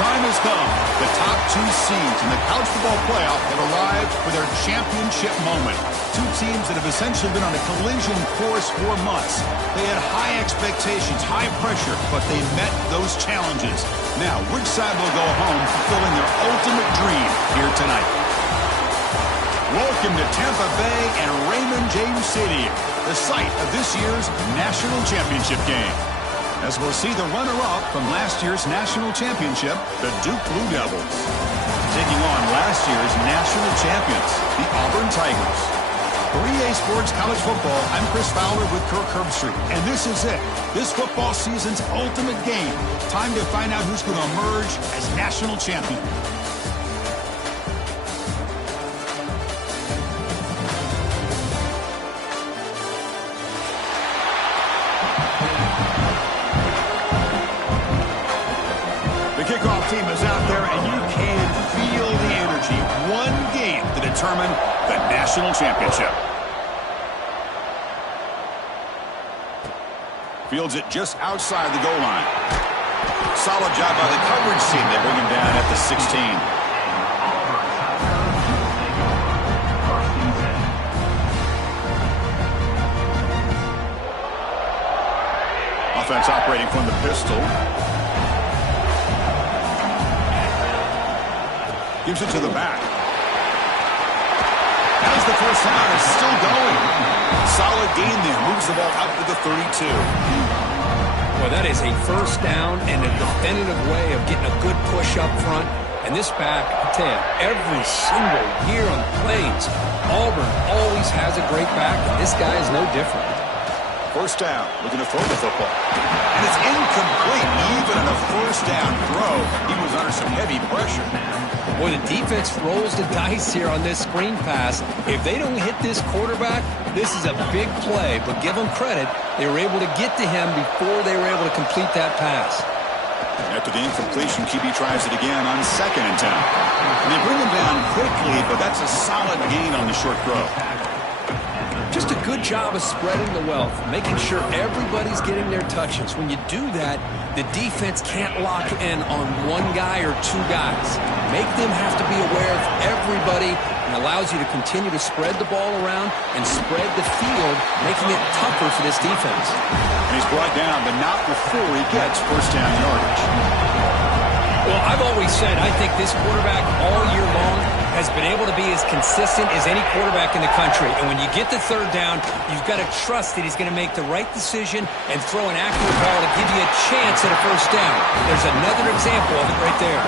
time has come. The top two seeds in the college football playoff have arrived for their championship moment. Two teams that have essentially been on a collision course for months. They had high expectations, high pressure, but they met those challenges. Now, which side will go home fulfilling their ultimate dream here tonight? Welcome to Tampa Bay and Raymond James Stadium, the site of this year's national championship game. As we'll see the runner-up from last year's national championship, the Duke Blue Devils, taking on last year's national champions, the Auburn Tigers. For EA Sports College Football, I'm Chris Fowler with Kirk Herbstreit, and this is it. This football season's ultimate game. Time to find out who's going to emerge as national champion. The kickoff team is out there, and you can feel the energy. One game to determine the national championship. Fields it just outside the goal line. Solid job by the coverage team. They bring him down at the 16. Offense operating from the pistol. Gives it to the back. As the first down is still going. Solid gain there. Moves the ball out to the 32. Well, that is a first down and a definitive way of getting a good push up front. And this back, I tell you, every single year on the plains, Auburn always has a great back, and this guy is no different. First down, looking to throw the football. And it's incomplete. Even on a first down throw, he was under some heavy pressure. Boy, the defense rolls the dice here on this screen pass. If they don't hit this quarterback, this is a big play. But give them credit, they were able to get to him before they were able to complete that pass. After the incompletion, QB tries it again on 2nd and 10. And they bring him down quickly, but that's a solid gain on the short throw. Just a good job of spreading the wealth, making sure everybody's getting their touches. When you do that, the defense can't lock in on one guy or two guys. Make them have to be aware of everybody, and allows you to continue to spread the ball around and spread the field, making it tougher for this defense. And he's brought down, but not before he gets first down yardage. Well, I've always said I think this quarterback all year long has been able to be as consistent as any quarterback in the country. And when you get the third down, you've got to trust that he's going to make the right decision and throw an accurate ball to give you a chance at a first down. There's another example of it right there.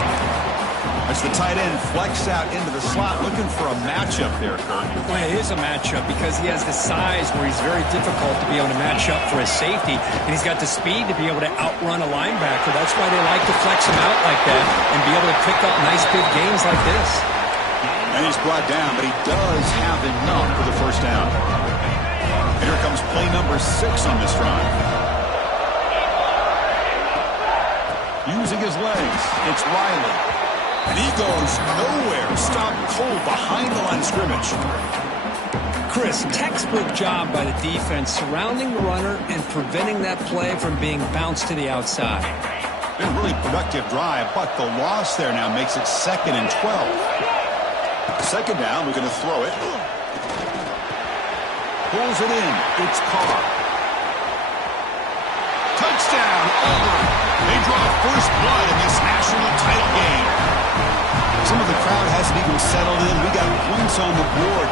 As the tight end flexed out into the slot, looking for a matchup there, Kirk. Well, it is a matchup because he has the size where he's very difficult to be able to match up for his safety, and he's got the speed to be able to outrun a linebacker. That's why they like to flex him out like that and be able to pick up nice big gains like this. And he's brought down, but he does have enough for the first down. And here comes play number 6 on this drive. Using his legs, it's Riley. And he goes nowhere. Stopped cold behind the line of scrimmage. Chris, textbook job by the defense surrounding the runner and preventing that play from being bounced to the outside. Been a really productive drive, but the loss there now makes it 2nd and 12. Second down, we're going to throw it. Pulls it in. It's Carr. Touchdown, Auburn. They draw first blood in this national title game. Some of the crowd hasn't even settled in. We got points on the board.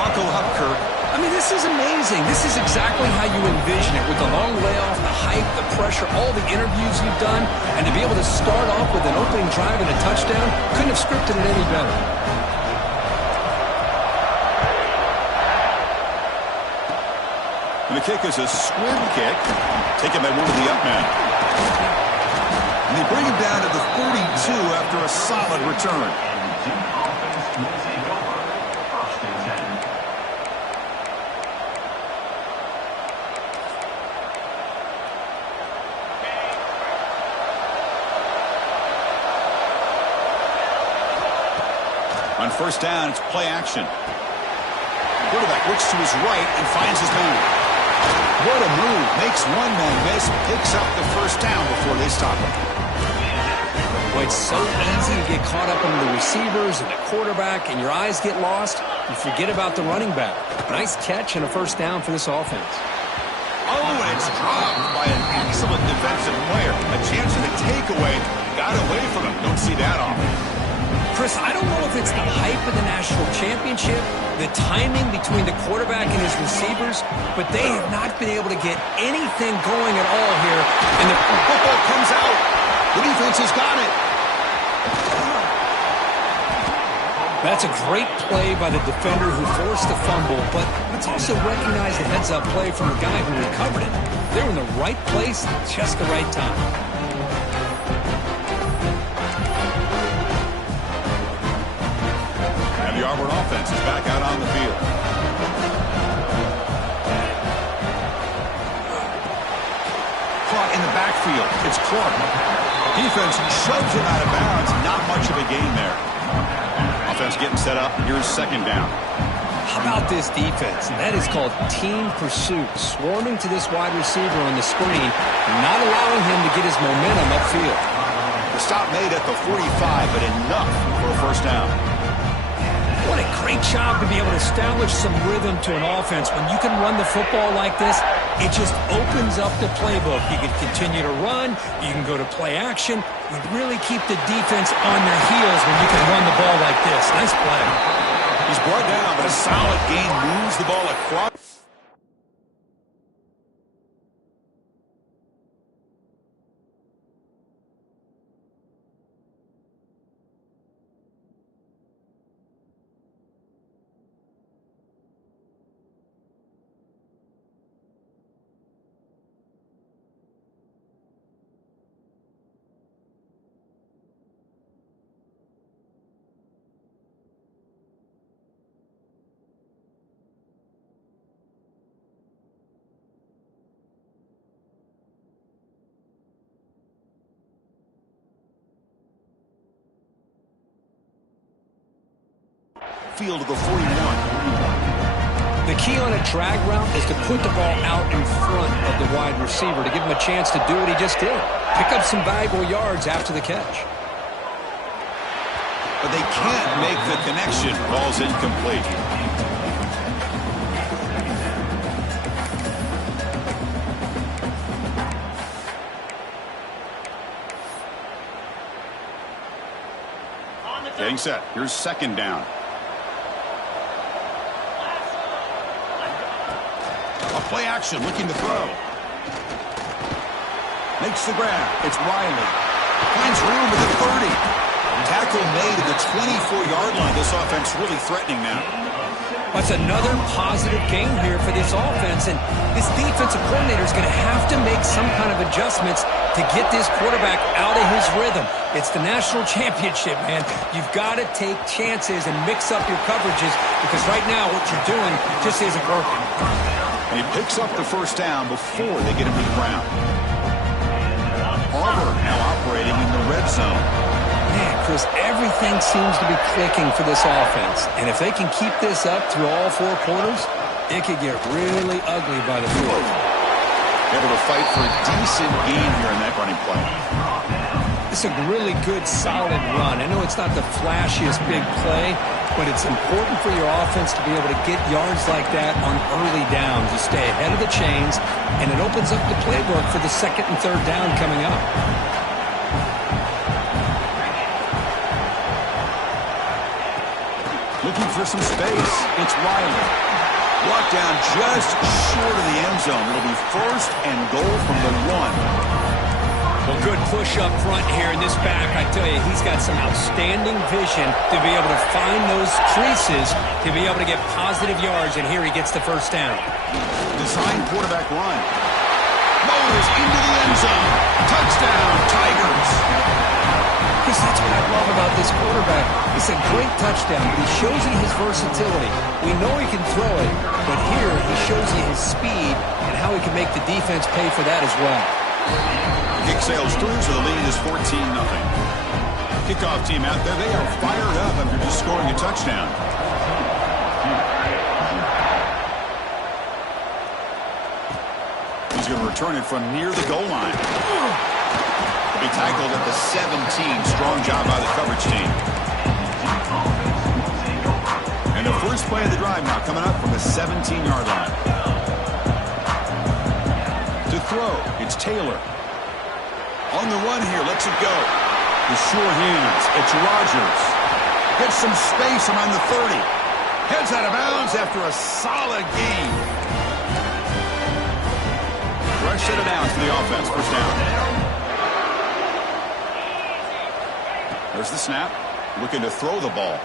Buckle up, Kirk. I mean, this is amazing. This is exactly how you envision it, with the long layoff, the hype, the pressure, all the interviews you've done, and to be able to start off with an opening drive and a touchdown, couldn't have scripted it any better. And the kick is a squib kick, taken by one of the up men. And they bring him down to the 42 after a solid return. On first down, it's play action. Quarterback looks to his right and finds his man. What a move. Makes one man miss, picks up the first down before they stop him. Well, it's so easy to get caught up in the receivers and the quarterback, and your eyes get lost. You forget about the running back. Nice catch and a first down for this offense. Oh, and it's dropped by an excellent defensive player. A chance at a takeaway. Got away from him. Don't see that often. Chris, I don't know if it's the hype of the national championship, the timing between the quarterback and his receivers, but they have not been able to get anything going at all here. And the football comes out. The defense has got it. That's a great play by the defender who forced the fumble, but let's also recognize the heads-up play from the guy who recovered it. They're in the right place at just the right time. And the Auburn offense is back out on the field. Caught in the backfield. It's Clark. Defense shoves him out of bounds. Not much of a gain there. Offense getting set up. Here's second down. How about this defense? That is called team pursuit. Swarming to this wide receiver on the screen, not allowing him to get his momentum upfield. The stop made at the 45, but enough for a first down. What a great job to be able to establish some rhythm to an offense. When you can run the football like this, it just opens up the playbook. You can continue to run. You can go to play action. You really keep the defense on their heels when you can run the ball like this. Nice play. He's brought down, but a solid gain moves the ball across. Field of the 41. The key on a drag route is to put the ball out in front of the wide receiver to give him a chance to do what he just did. Pick up some valuable yards after the catch. But they can't make the connection. Ball's incomplete. Getting set. Here's second down. Play action, looking to throw. Makes the grab. It's Riley. Finds room at the 30. Tackle made at the 24-yard line. This offense really threatening now. That's another positive gain here for this offense, and this defensive coordinator is going to have to make some kind of adjustments to get this quarterback out of his rhythm. It's the national championship, man. You've got to take chances and mix up your coverages because right now what you're doing just isn't working. And he picks up the first down before they get him to the ground. Auburn now operating in the red zone. Man, Chris, everything seems to be clicking for this offense. And if they can keep this up through all four quarters, it could get really ugly by the fourth. Able to fight for a decent gain here in that running play. It's a really good, solid run. I know it's not the flashiest big play, but it's important for your offense to be able to get yards like that on early downs. You stay ahead of the chains, and it opens up the playbook for the second and third down coming up. Looking for some space. It's Riley. Brought down just short of the end zone. It'll be first and goal from the 1. Well, good push up front here in this back. I tell you, he's got some outstanding vision to be able to find those creases, to be able to get positive yards, and here he gets the first down. Design quarterback run. Motors into the end zone. Touchdown, Tigers. Chris, that's what I love about this quarterback. It's a great touchdown, but he shows you his versatility. We know he can throw it, but here he shows you his speed and how he can make the defense pay for that as well. Kick sails through, so the lead is 14-0. Kickoff team out there, they are fired up after just scoring a touchdown. He's going to return it from near the goal line. He tackled at the 17. Strong job by the coverage team. And the first play of the drive now coming up from the 17-yard line. To throw, it's Taylor. On the run here, lets it go. The sure hands, it's Rodgers. Gets some space around the 30. Heads out of bounds after a solid gain. Fresh set of downs for the offense. First down. There's the snap. Looking to throw the ball.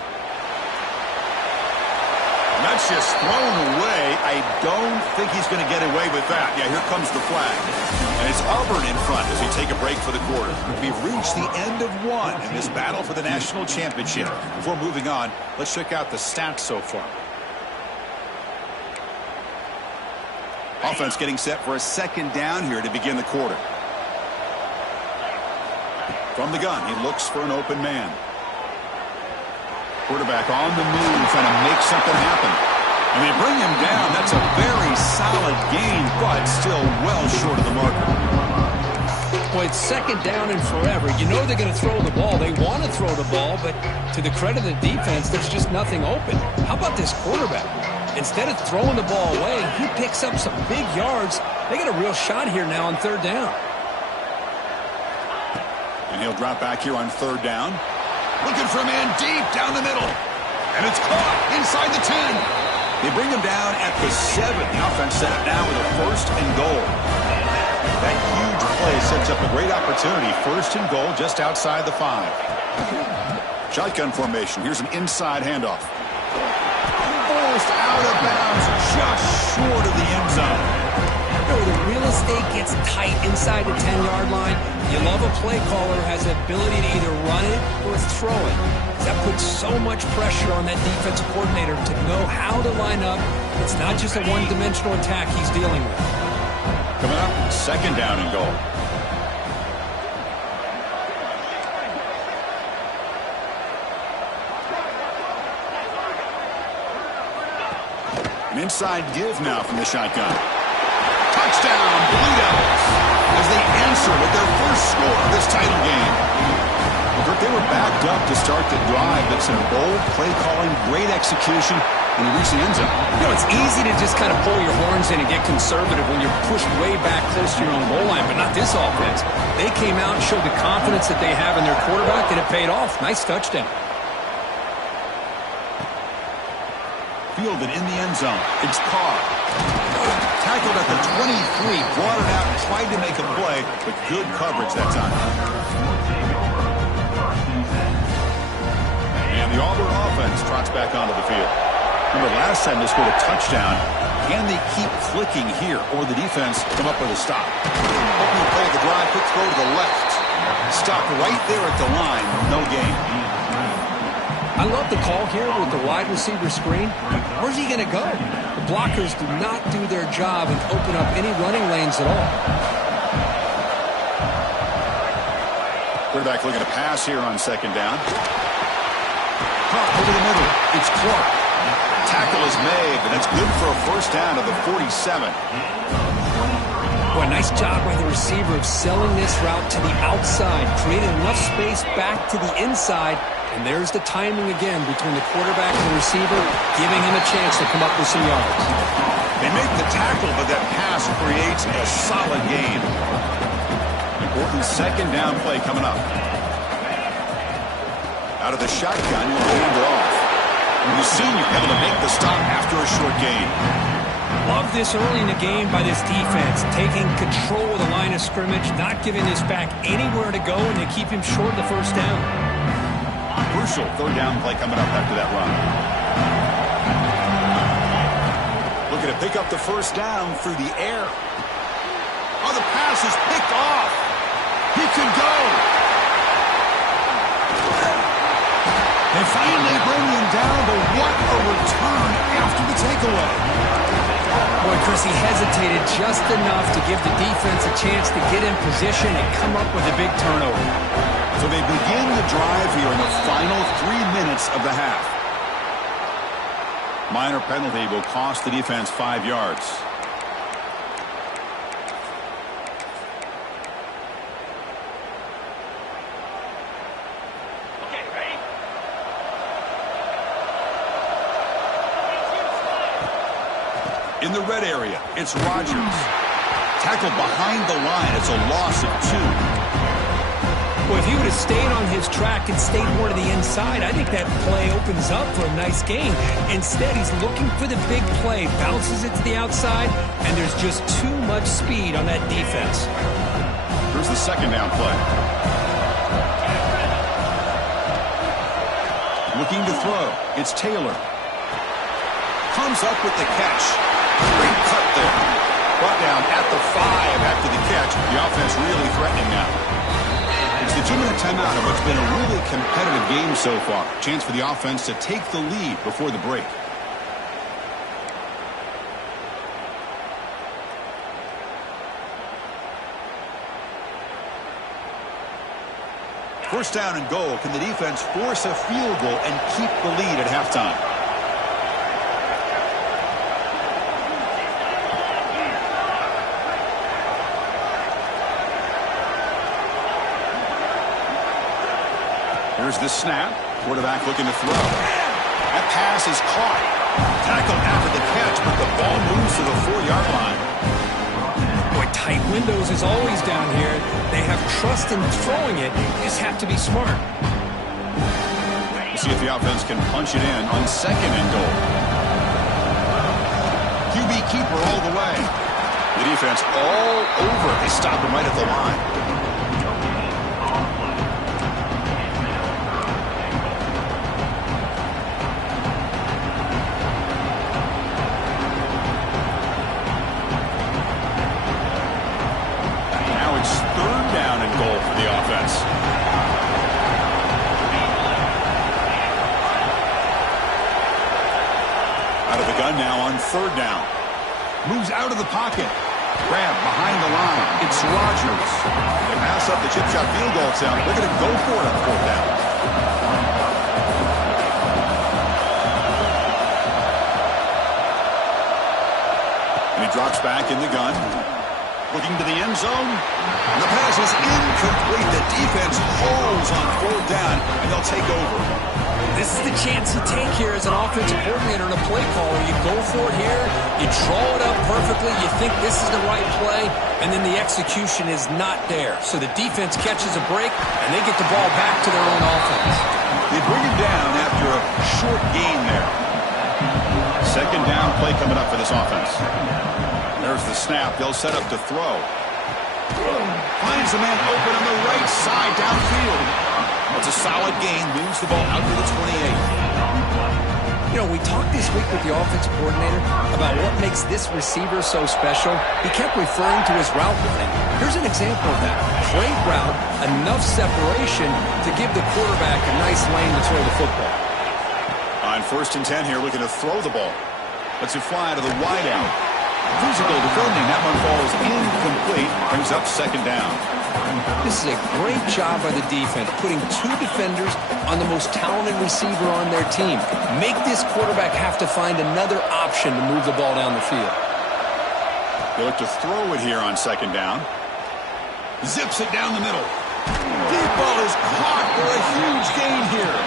And that's just thrown away. I don't think he's going to get away with that. Yeah, here comes the flag. And it's Auburn in front as we take a break for the quarter. We've reached the end of one in this battle for the national championship. Before moving on, let's check out the stats so far. Offense getting set for a second down here to begin the quarter. From the gun, he looks for an open man. Quarterback on the move, trying to make something happen. And they bring him down. That's a very solid gain, but still well short of the marker. Well, it's second down and forever. You know they're going to throw the ball. They want to throw the ball, but to the credit of the defense, there's just nothing open. How about this quarterback? Instead of throwing the ball away, he picks up some big yards. They got a real shot here now on third down. And he'll drop back here on third down. Looking for a man deep down the middle. And it's caught inside the 10. They bring him down at the 7. The offense set up now with a first and goal. That huge play sets up a great opportunity. First and goal just outside the 5. Shotgun formation. Here's an inside handoff. Forced out of bounds just short of the end zone. The real estate gets tight inside the 10-yard line. You love a play caller who has the ability to either run it or throw it. That puts so much pressure on that defensive coordinator to know how to line up. It's not just a one-dimensional attack he's dealing with. Coming up, second down and goal. An inside give now from the shotgun. Touchdown, Blue Devils, as they answer with their first score of this title game. They were backed up to start the drive, but some bold play calling, great execution, and they reached the end zone. You know, it's easy to just kind of pull your horns in and get conservative when you're pushed way back close to your own goal line, but not this offense. They came out and showed the confidence that they have in their quarterback, and it paid off. Nice touchdown. Fielded in the end zone. It's Carr. Tackled at the 23, brought it out and tried to make a play, but good coverage that time. And the Auburn offense trots back onto the field. Remember, last time they scored a touchdown. Can they keep clicking here, or the defense come up with a stop? Opening play of the drive, quick throw to the left. Stop right there at the line, no gain. I love the call here with the wide receiver screen. Where's he going to go? The blockers do not do their job and open up any running lanes at all. Quarterback looking to pass here on second down. Caught over the middle. It's Clark. Tackle is made, but that's good for a first down of the 47. Boy, nice job by the receiver of selling this route to the outside. Created enough space back to the inside. And there's the timing again between the quarterback and the receiver, giving him a chance to come up with some yards. They make the tackle, but that pass creates a solid gain. Important second down play coming up. Out of the shotgun, he'll hand it off. And the senior able to make the stop after a short gain. Love this early in the game by this defense, taking control of the line of scrimmage, not giving this back anywhere to go, and they keep him short of the first down. Crucial third down play coming up after that run. Looking to pick up the first down through the air. Oh, the pass is picked off. He could go. They finally bring him down, but what a return after the takeaway. Boy, Chris, he hesitated just enough to give the defense a chance to get in position and come up with a big turnover. So they begin the drive here in the final 3 minutes of the half. Minor penalty will cost the defense 5 yards. In the red area, it's Rodgers. Tackled behind the line. It's a loss of 2. Well, if he would have stayed on his track and stayed more to the inside, I think that play opens up for a nice gain. Instead, he's looking for the big play, bounces it to the outside, and there's just too much speed on that defense. Here's the second down play. Looking to throw. It's Taylor. Comes up with the catch. Great cut there. Brought down at the 5 after the catch. The offense really threatening now. It's the 2-minute timeout of what's been a really competitive game so far. Chance for the offense to take the lead before the break. First down and goal. Can the defense force a field goal and keep the lead at halftime? Here's the snap. Quarterback looking to throw. That pass is caught. Tackled after the catch, but the ball moves to the 4-yard line. Boy, tight windows is always down here. They have trust in throwing it. You just have to be smart. We'll see if the offense can punch it in on second and goal. QB keeper all the way. The defense all over. They stop him right at the line. Now on third down. Moves out of the pocket. Grab behind the line. It's Rodgers. They pass up the chip shot field goal attempt. They're going to go for it on fourth down. And he drops back in the gun. Looking to the end zone. And the pass is incomplete. The defense holds on fourth down, and they'll take over. This is the chance you take here as an offensive coordinator and a play caller. You go for it here, you draw it up perfectly, you think this is the right play, and then the execution is not there. So the defense catches a break, and they get the ball back to their own offense. They bring him down after a short gain there. Second down play coming up for this offense. There's the snap. They'll set up to throw. Finds a man open on the right side downfield. It's a solid gain, moves the ball out to the 28. You know, we talked this week with the offensive coordinator about what makes this receiver so special. He kept referring to his route running. Here's an example of that. Great route, enough separation to give the quarterback a nice lane to throw the football. On 1st and 10 here, looking to throw the ball. Lets it fly to the wideout. Physical defending, that one falls incomplete. Brings up second down. This is a great job by the defense, putting 2 defenders on the most talented receiver on their team. Make this quarterback have to find another option to move the ball down the field. They look to throw it here on second down. Zips it down the middle. Deep ball is caught for a huge gain here.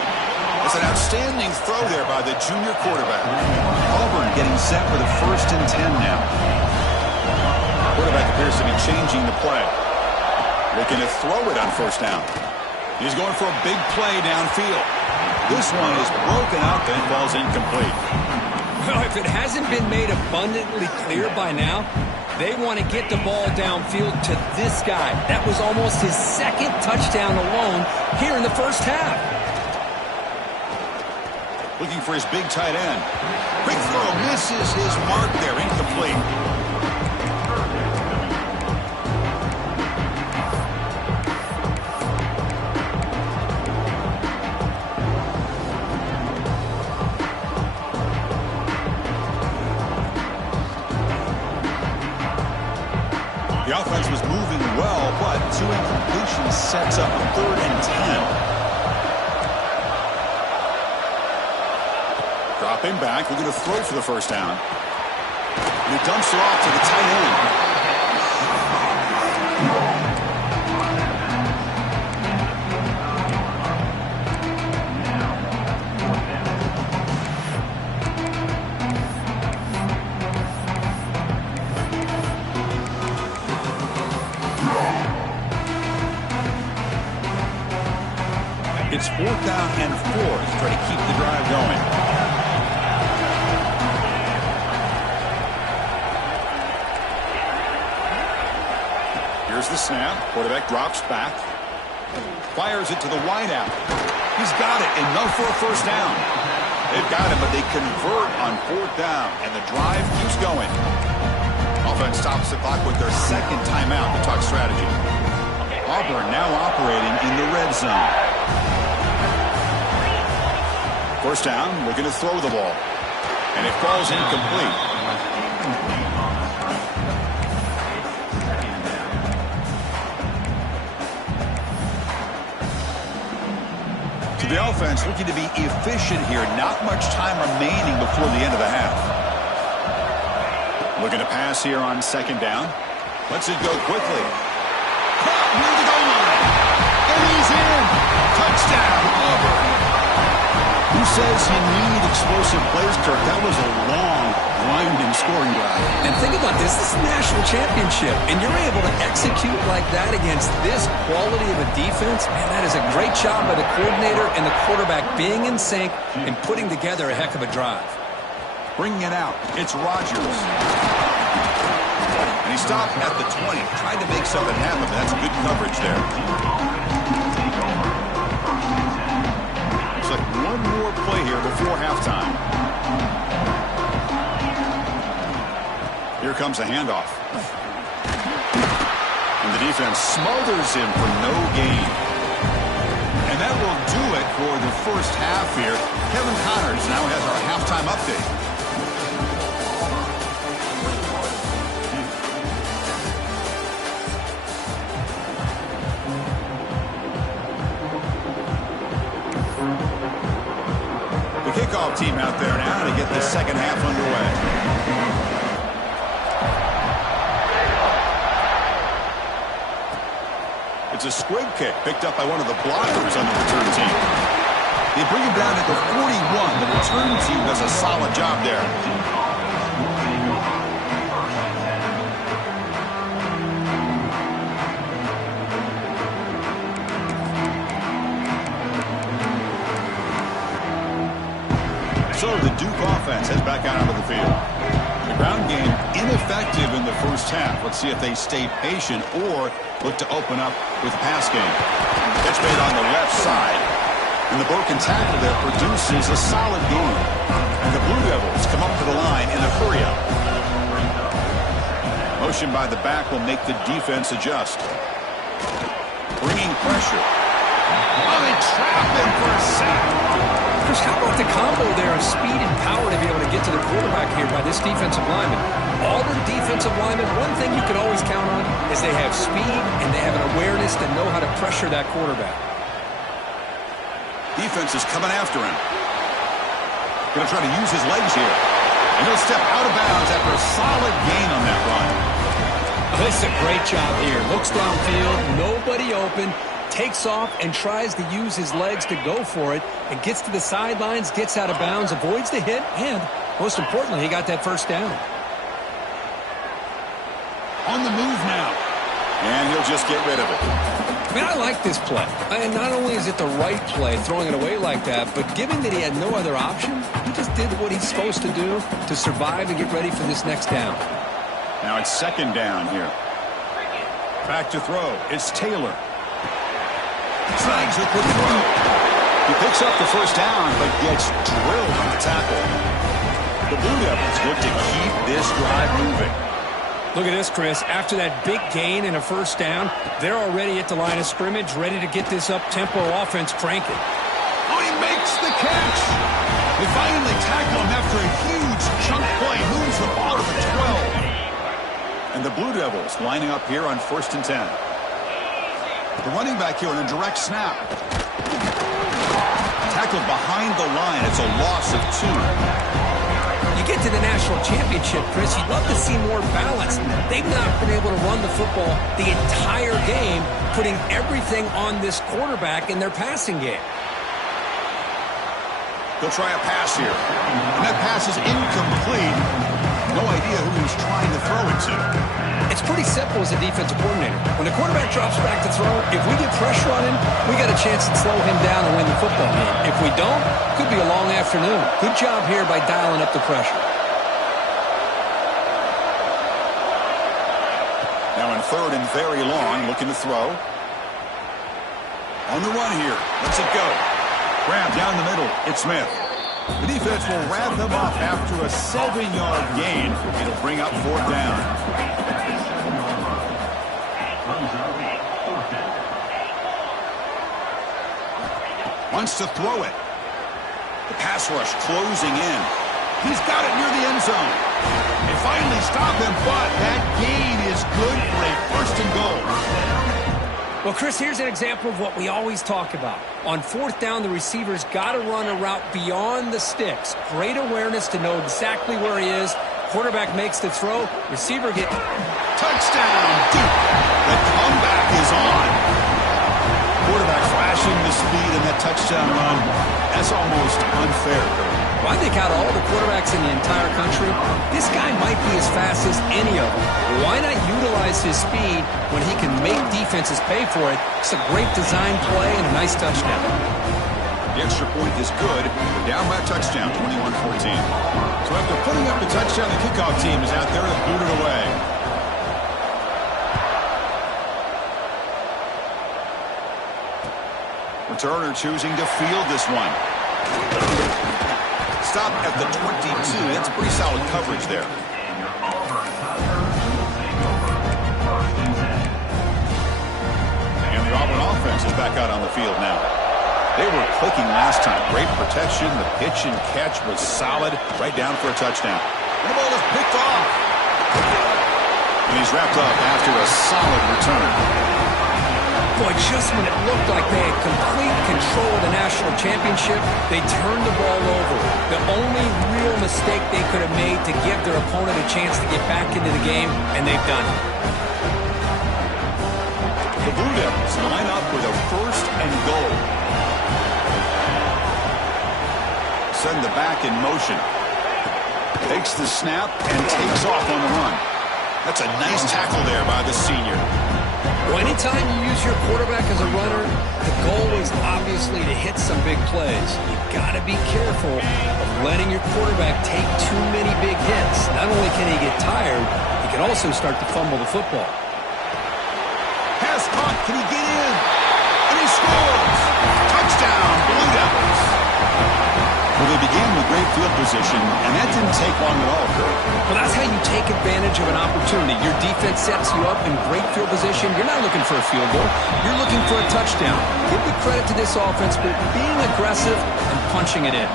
It's an outstanding throw there by the junior quarterback. Auburn getting set for the 1st and 10 now. Quarterback appears to be changing the play. Looking to throw it on 1st down. He's going for a big play downfield. This one is broken up and falls incomplete. Well, if it hasn't been made abundantly clear by now, they want to get the ball downfield to this guy. That was almost his 2nd touchdown alone here in the first half. Looking for his big tight end. Quick throw, misses his mark there, incomplete. The offense was moving well, but 2 incompletions sets up 3rd and 10. Dropping back, looking to throw for the 1st down. And he dumps it off to the tight end. It's 4th down and 4 to try to keep the drive going. Here's the snap. Quarterback drops back. Fires it to the wideout. He's got it. Enough for a first down. They've got it, but they convert on 4th down, and the drive keeps going. Offense stops the clock with their second timeout to talk strategy. Auburn now operating in the red zone. First down, looking to throw the ball. And it falls incomplete. To the offense, looking to be efficient here. Not much time remaining before the end of the half. Looking to pass here on 2nd down. Lets it go quickly. Caught near the goal line. And he's in. Touchdown, Auburn. Who says you need explosive plays, Kirk? That was a long, winding scoring drive. And think about this. This is a national championship. And you're able to execute like that against this quality of a defense. Man, that is a great job by the coordinator and the quarterback being in sync and putting together a heck of a drive. Bringing it out. It's Rodgers. And he stopped at the 20. Tried to make something happen, but that's good coverage there. Looks like one more play here before halftime. Here comes a handoff. And the defense smothers him for no gain. And that will do it for the first half here. Kevin Connors now has our halftime update. Kickoff team out there now to get the second half underway. It's a squib kick picked up by one of the blockers on the return team. They bring him down at the 41. The return team does a solid job there. So the Duke offense heads back out onto the field. The ground game ineffective in the first half. Let's see if they stay patient or look to open up with a pass game. Catch made on the left side. And the broken tackle there produces a solid gain. And the Blue Devils come up to the line in a hurry-up. Motion by the back will make the defense adjust. Bringing pressure. Oh, they trap him for a sack. Chris, how about the combo there of speed and power to be able to get to the quarterback here by this defensive lineman? Auburn defensive linemen, one thing you can always count on is they have speed and they have an awareness to know how to pressure that quarterback. Defense is coming after him. Going to try to use his legs here. And he'll step out of bounds after a solid gain on that run. Oh, this is a great job here. Looks downfield, nobody open. Takes off and tries to use his legs to go for it and gets to the sidelines, gets out of bounds, avoids the hit, and most importantly, he got that first down. On the move now. And he'll just get rid of it. Man, I like this play. And not only is it the right play, throwing it away like that, but given that he had no other option, he just did what he's supposed to do to survive and get ready for this next down. Now it's 2nd down here. Back to throw. It's Taylor. Snags a quick throw. He picks up the first down, but gets drilled on the tackle. The Blue Devils look to keep this drive moving. Look at this, Chris. After that big gain and a first down, they're already at the line of scrimmage, ready to get this up-tempo offense cranking. Oh, he makes the catch. They finally tackle him after a huge chunk play. Moves the ball to the 12. And the Blue Devils lining up here on 1st and 10. The running back here on a direct snap. Tackled behind the line. It's a loss of 2. You get to the national championship, Chris, you'd love to see more balance. They've not been able to run the football the entire game, putting everything on this quarterback in their passing game. They'll try a pass here. And that pass is incomplete. No idea who he's trying to throw it to. It's pretty simple as a defensive coordinator. When the quarterback drops back to throw, if we get pressure on him, we got a chance to slow him down and win the football game. If we don't, could be a long afternoon. Good job here by dialing up the pressure. Now in third and very long, looking to throw. On the run here. Let's it go. Grab down the middle. It's Smith. The defense will wrap him up after a 7-yard gain. It'll bring up fourth down. Wants to throw it. The pass rush closing in. He's got it near the end zone. They finally stop him, but that gain is good for a first and goal. Well, Chris, here's an example of what we always talk about. On fourth down, the receiver's got to run a route beyond the sticks. Great awareness to know exactly where he is. Quarterback makes the throw. Receiver get... Touchdown, Duke. The comeback is on. Quarterback flashing the speed in that touchdown run. That's almost unfair. Well, I think out of all the quarterbacks in the entire country, this guy might be as fast as any of them. Why not utilize his speed when he can make defenses pay for it? It's a great design play and a nice touchdown. The extra point is good. We're down by a touchdown, 21-14. So after putting up the touchdown, the kickoff team is out there to boot it away. Returner choosing to field this one. Stop at the 22. That's pretty solid coverage there. And the Auburn offense is back out on the field now. They were clicking last time. Great protection. The pitch and catch was solid. Right down for a touchdown. And the ball is picked off. And he's wrapped up after a solid return. Boy, just when it looked like they had complete control of the national championship, they turned the ball over. The only real mistake they could have made to give their opponent a chance to get back into the game, and they've done it. The Blue Devils line up with a first and goal. Send the back in motion. Takes the snap and takes off on the run. That's a nice tackle there by the senior. Well, anytime you use your quarterback as a runner, the goal is obviously to hit some big plays. You've got to be careful of letting your quarterback take too many big hits. Not only can he get tired, he can also start to fumble the football. Pass caught. Can he get in? And he scores! Touchdown, Blue Devils! Well, they began with great field position, and that didn't take long at all, Kurt. Well, that's how you take advantage of an opportunity. Your defense sets you up in great field position. You're not looking for a field goal. You're looking for a touchdown. Give the credit to this offense for being aggressive and punching it in.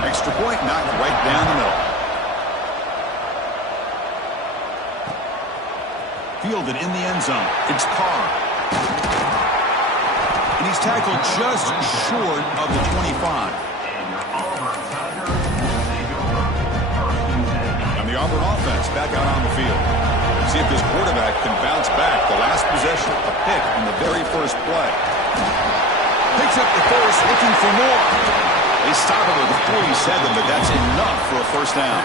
Extra point knocked right down the middle. Fielded in the end zone. It's Carr. And he's tackled just short of the 25. Auburn offense back out on the field. See if this quarterback can bounce back. The last possession, a pick in the very first play. Picks up the first, looking for more. They stop it with a 47, but that's enough for a first down.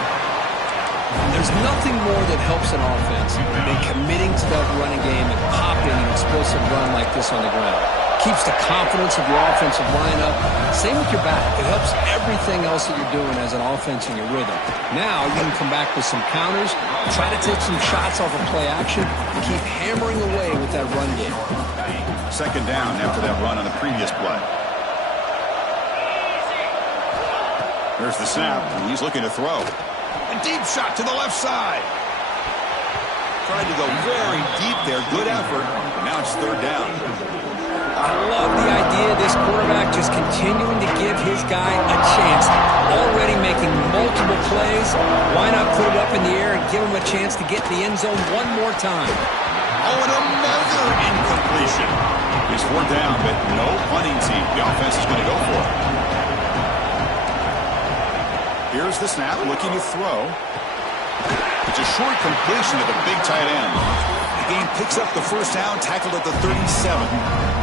There's nothing more that helps an offense than committing to that running game and popping an explosive run like this on the ground. Keeps the confidence of your offensive lineup. Same with your back. It helps everything else that you're doing as an offense in your rhythm. Now you can come back with some counters, try to take some shots off of play action, and keep hammering away with that run game. Second down after that run on the previous play. There's the snap, and he's looking to throw. A deep shot to the left side. Tried to go very deep there. Good effort. Now it's third down. I love the idea of this quarterback just continuing to give his guy a chance. Already making multiple plays. Why not put it up in the air and give him a chance to get in the end zone one more time? Oh, and another incompletion. He's fourth down, but no punting team. The offense is going to go for it. Here's the snap, looking to throw. It's a short completion to the big tight end. The game picks up the first down, tackled at the 37.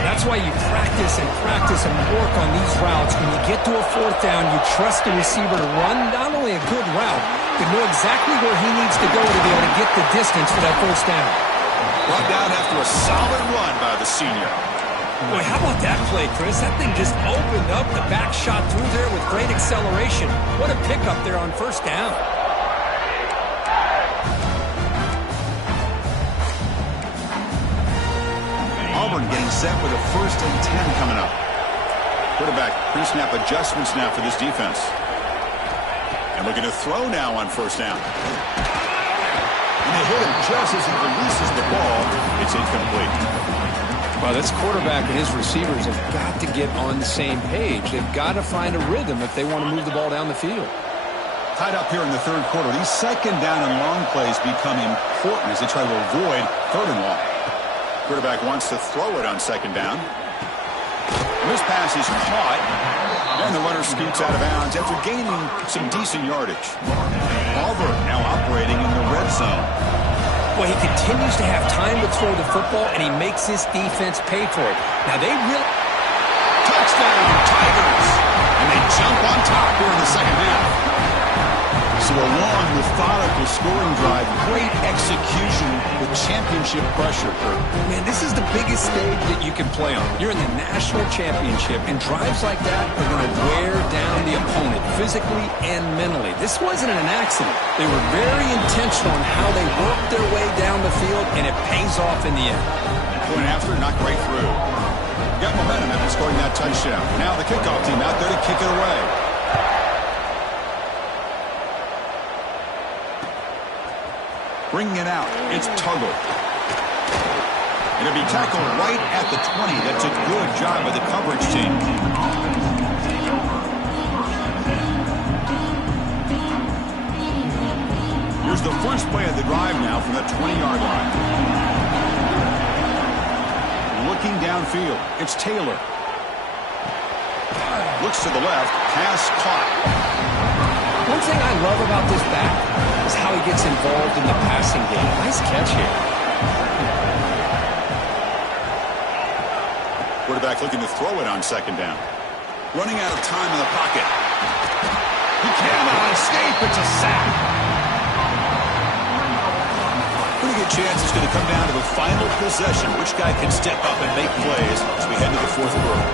That's why you practice and work on these routes. When you get to a fourth down, you trust the receiver to run not only a good route, but know exactly where he needs to go to be able to get the distance for that first down. Brought down after a solid run by the senior. Boy, how about that play, Chris? That thing just opened up. The back shot through there with great acceleration. What a pickup there on first down. Auburn getting set with a 1st and 10 coming up. Quarterback pre-snap adjustments now for this defense. And looking to throw now on first down. And they hit him just as he releases the ball. It's incomplete. Well, this quarterback and his receivers have got to get on the same page. They've got to find a rhythm if they want to move the ball down the field. Tied up here in the 3rd quarter. These 2nd down and long plays become important as they try to avoid 3rd and long. Quarterback wants to throw it on 2nd down. And this pass is caught. And the runner scoots out of bounds after gaining some decent yardage. Auburn now operating in the red zone. Well, he continues to have time to throw the football, and he makes his defense pay for it. Now, they really... Touchdown, Tigers! And they jump on top here in the 2nd half. So a long, methodical scoring drive. Great execution with championship pressure. Man, this is the biggest stage that you can play on. You're in the national championship, and drives like that are going to wear down the opponent physically and mentally. This wasn't an accident. They were very intentional on how they worked their way down the field, and it pays off in the end. Point after, not right through. Got momentum after scoring that touchdown. Now the kickoff team out there to kick it away. Bringing it out, it's Tuggle. It'll be tackled right at the 20. That's a good job by the coverage team. Here's the first play of the drive now from the 20-yard line. Looking downfield, it's Taylor. Looks to the left, pass caught. One thing I love about this back is how he gets involved in the passing game. Nice catch here. Quarterback looking to throw it on 2nd down. Running out of time in the pocket. He cannot escape. It's a sack. Pretty good chance it's going to come down to the final possession. Which guy can step up and make plays as we head to the 4th quarter.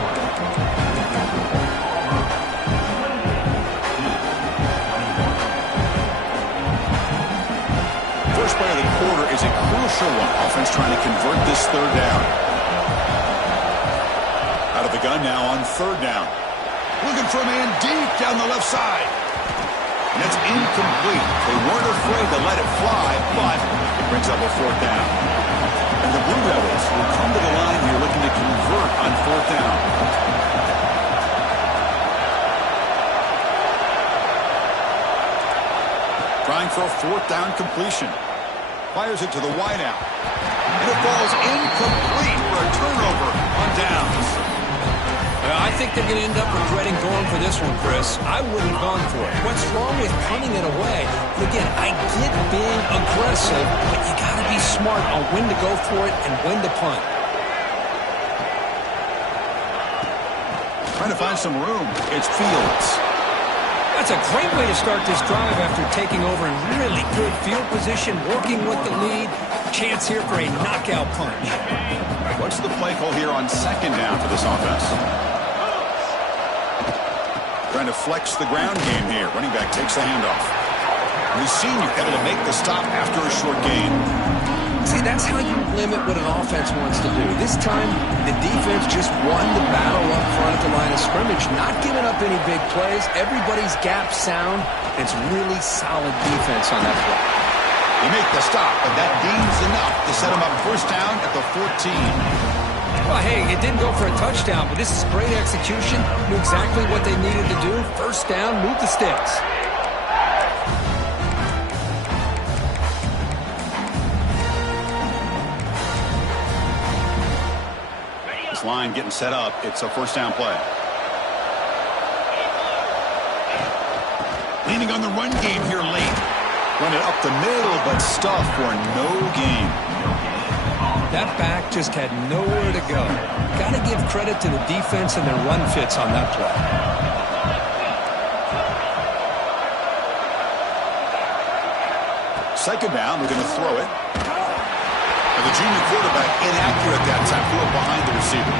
First play of the quarter is a crucial one. Offense trying to convert this 3rd down. Out of the gun now on 3rd down. Looking for a man deep down the left side. And that's incomplete. They weren't afraid to let it fly, but it brings up a 4th down. And the Blue Devils will come to the line here looking to convert on 4th down. Trying for a 4th down completion. Fires it to the wideout. And it falls incomplete for a turnover on downs. I think they're going to end up regretting going for this one, Chris. I wouldn't have gone for it. What's wrong with punting it away? Again, I get being aggressive, but you got to be smart on when to go for it and when to punt. Trying to find some room. It's Fields. That's a great way to start this drive after taking over in really good field position, working with the lead. Chance here for a knockout punch. What's the play call here on 2nd down for this offense? Trying to flex the ground game here. Running back takes the handoff. The senior able to make the stop after a short gain. See, that's how you limit what an offense wants to do. This time, the defense just won the battle up front at the line of scrimmage, not giving up any big plays. Everybody's gap sound. It's really solid defense on that play. They make the stop, but that gains enough to set them up 1st down at the 14. Well, hey, it didn't go for a touchdown, but this is great execution. Knew exactly what they needed to do. 1st down, move the sticks. Line getting set up. It's a 1st down play. Leaning on the run game here late. Run it up the middle, but stuffed for no gain. That back just had nowhere to go. Got to give credit to the defense and their run fits on that play. second down, they're going to throw it. And the junior quarterback inaccurate that time, threw it behind the receiver.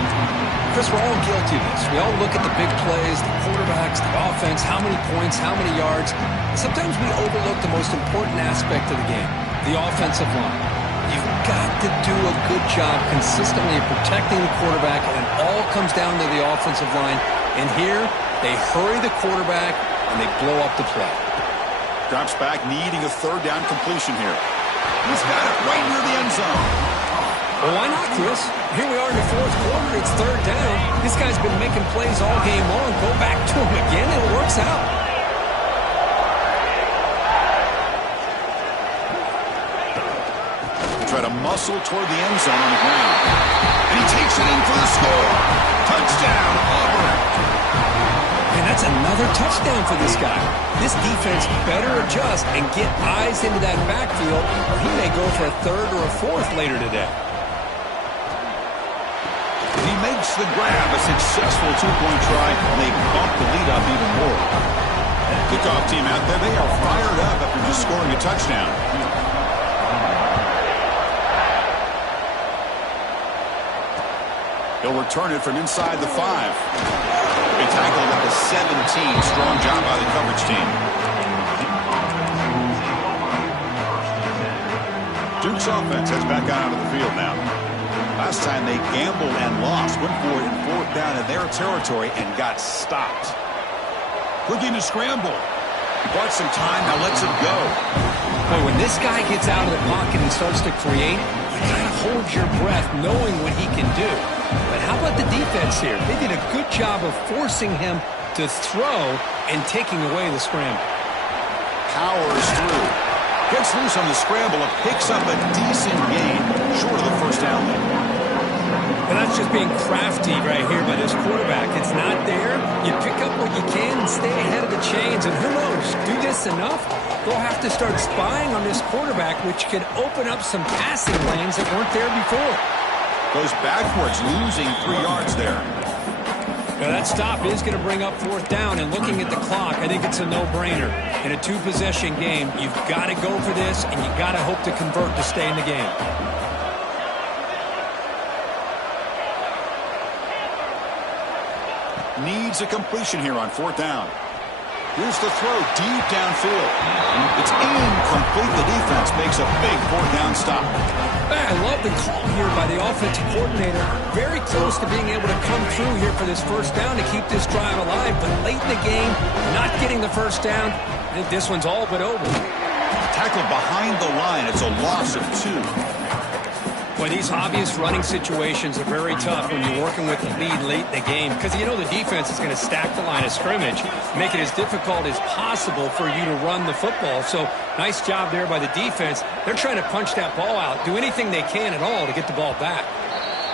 Chris, we're all guilty of this. We all look at the big plays, the quarterbacks, the offense, how many points, how many yards. And sometimes we overlook the most important aspect of the game, the offensive line. You've got to do a good job consistently of protecting the quarterback, and it all comes down to the offensive line. And here, they hurry the quarterback, and they blow up the play. Drops back, needing a third down completion here. He's got it right near the end zone. Well, why not, Chris? Here we are in the fourth quarter. It's third down. This guy's been making plays all game long. Go back to him again, and it works out. Try to muscle toward the end zone on the ground. And he takes it in for the score. Touchdown, Auburn. And that's another touchdown for this guy. This defense better adjust and get eyes into that backfield, or he may go for a third or a fourth later today. He makes the grab, a successful two-point try, and they bump the lead up even more. Kickoff team out there, they are fired up after just scoring a touchdown. He'll return it from inside the 5. They tackled at the 17. Strong job by the coverage team. Duke's offense heads back out of the field now. Last time they gambled and lost, went for it in fourth down in their territory and got stopped. Looking to scramble. He bought some time, now lets it go. Boy, when this guy gets out of the pocket and starts to create, you gotta hold your breath knowing what he can do. But how about the defense here? They did a good job of forcing him to throw and taking away the scramble. Powers through. Gets loose on the scramble and picks up a decent gain short of the first down. And that's just being crafty right here by this quarterback. It's not there. You pick up what you can and stay ahead of the chains. And who knows, do this enough, they'll have to start spying on this quarterback, which could open up some passing lanes that weren't there before. Goes backwards, losing 3 yards there. Now that stop is going to bring up fourth down, and looking at the clock, I think it's a no-brainer. In a two-possession game, you've got to go for this, and you've got to hope to convert to stay in the game. Needs a completion here on fourth down. Here's the throw deep downfield. It's incomplete. The defense makes a big fourth down stop. I love the call here by the offensive coordinator. Very close to being able to come through here for this first down to keep this drive alive. But late in the game, not getting the first down, I think this one's all but over. Tackled behind the line. It's a loss of 2. Boy, these obvious running situations are very tough when you're working with the lead late in the game because you know the defense is going to stack the line of scrimmage, make it as difficult as possible for you to run the football. So nice job there by the defense. They're trying to punch that ball out, do anything they can at all to get the ball back.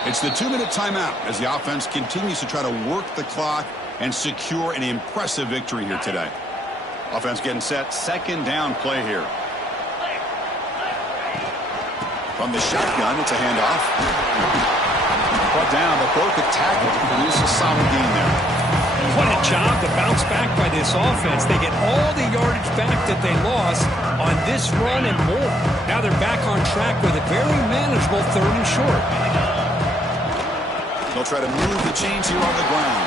It's the 2-minute timeout as the offense continues to try to work the clock and secure an impressive victory here today. Offense getting set, second down play here. From the shotgun, it's a handoff. Brought down, but broke the tackle to produce a solid gain there. What a job to bounce back by this offense. They get all the yardage back that they lost on this run and more. Now they're back on track with a very manageable third and short. They'll try to move the chains here on the ground.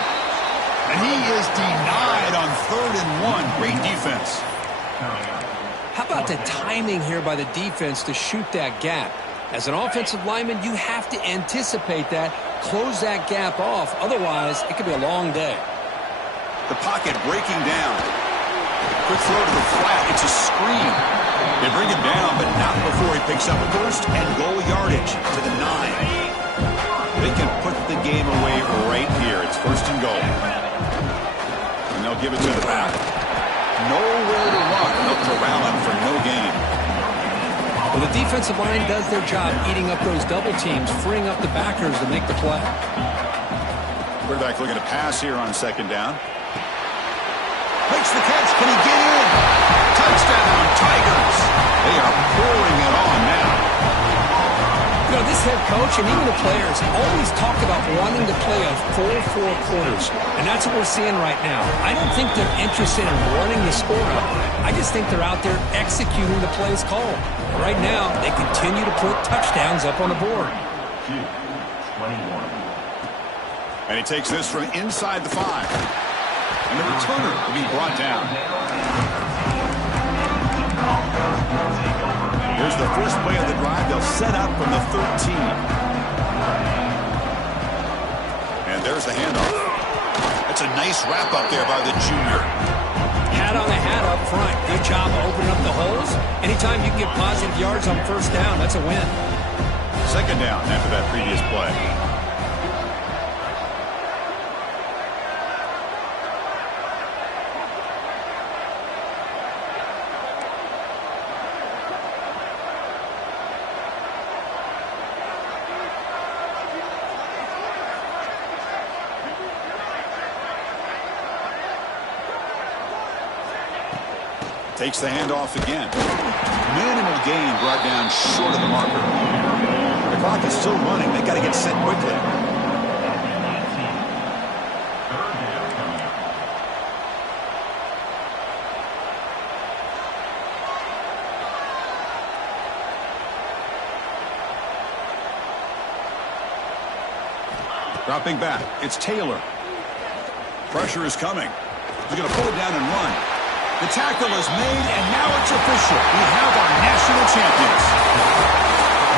And he is denied on 3rd and 1. Great defense. How about the timing here by the defense to shoot that gap? As an offensive lineman, you have to anticipate that, close that gap off. Otherwise, it could be a long day. The pocket breaking down. Quick throw to the flat. It's a screen. They bring him down, but not before he picks up first and goal yardage to the 9. They can put the game away right here. It's 1st and goal. And they'll give it to the back. Nowhere to run. They'll corral him for no gain. Well, the defensive line does their job eating up those double teams, freeing up the backers to make the play. Quarterback looking to pass here on 2nd down. Makes the catch. Can he get in? Touchdown, Tigers. They are pouring it on now. You know, this head coach and even the players always talk about wanting to play a full 4 quarters, and that's what we're seeing right now. I don't think they're interested in running the score up. I just think they're out there executing the plays called. And right now, they continue to put touchdowns up on the board. 21. And he takes this from inside the 5. And the returner will be brought down. Here's the first play of the drive. They'll set up from the 13. And there's the handoff. That's a nice wrap up there by the junior. Hat on the hat up front. Good job of opening up the holes. Anytime you can get positive yards on first down, that's a win. Second down after that previous play. Takes the handoff again. Minimal gain brought down short of the marker. The clock is still running. They got to get set quickly. Dropping back. It's Taylor. Pressure is coming. He's going to pull it down and run. The tackle is made, and now it's official. We have our national champions.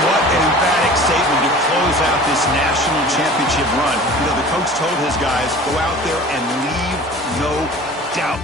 What an emphatic statement to close out this national championship run. You know, the coach told his guys, go out there and leave no doubt.